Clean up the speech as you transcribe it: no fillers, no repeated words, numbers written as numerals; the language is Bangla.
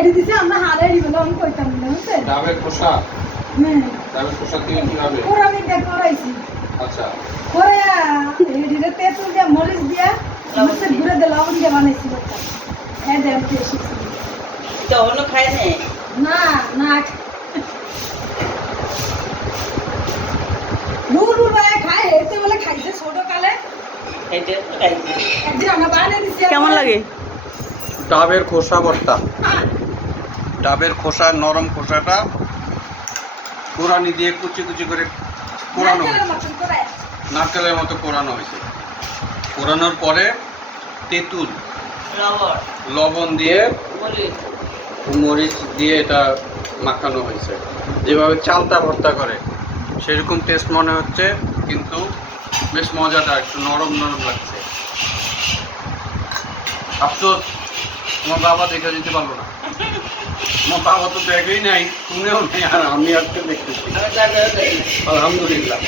এডি দিছে আমরা হারে এডি বলে আমি কইতাম না বুঝছে ডাবের খোসা হ্যাঁ ডাবের খোসা দিয়ে কিভাবে পুরো আমি দেখ করাইছি আচ্ছা করে এডিতে তেঁতুল দিয়ে মরিচ দিয়ে মুছে ঘুরে দিয়ে লবণ দিয়ে বানাইছি লোকটা হ্যাঁ দেন পেয়েছি এটা অন্য খায় না না না নূর ভাই খায় এতে বলে খাইছে ছোট কালে এটা খাইছে একদিন আমরা বানিয়ে দিছি কেমন লাগে? ডাবের খোসা ভর্তা ডাবের খোসা নরম খোসাটা কোরানি দিয়ে কুচি কুচি করে কোরানো নারকেলের হয়েছে মতন করে নারকেলের মতো কোরানো হয়েছে কোরানোর পরে তেঁতুল লবণ লবণ দিয়ে মরিচ মরিচ দিয়ে এটা মাখানো হয়েছে যেভাবে চালটা ভর্তা করে সেরকম টেস্ট মনে হচ্ছে কিন্তু বেশ মজাটা একটু নরম নরম লাগছে আফসোস আমার বাবা দেখে দিতে পারলো না আমার বাবা তো দেখেই নাই শুনেও নেই আর আমি আজকে দেখতেছি আমি তারপরে আলহামদুলিল্লাহ